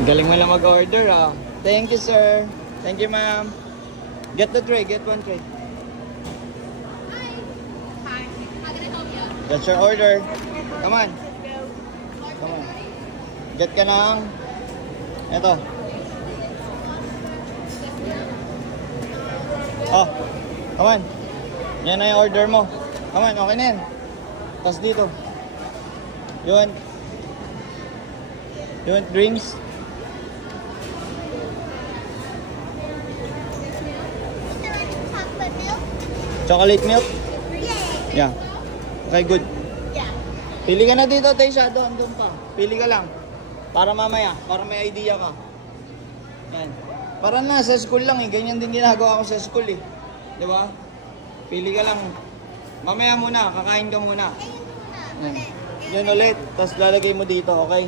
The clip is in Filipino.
Galing mo lang mag-order ah. Thank you sir. Thank you ma'am. Get the tray, get one tray. Hi. Hi. How can I help you? That's your order. Come on. Come on. Get ka ng eto. Oh, come on. Yan na yung order mo. Come on, okay na yan. Tapos dito. You want drinks? Chocolate milk? Yeah. Okay, good. Yeah. Pili ka na dito, Taysha. Doon pa. Pili ka lang. Para mamaya, para may idea ka. Yan. Para na, sa school lang eh. Ganyan din ginagawa ko sa school eh. Di ba? Pili ka lang. Mamaya muna, kakain ka muna. Yan. Yan ulit. Tapos lalagay mo dito, okay?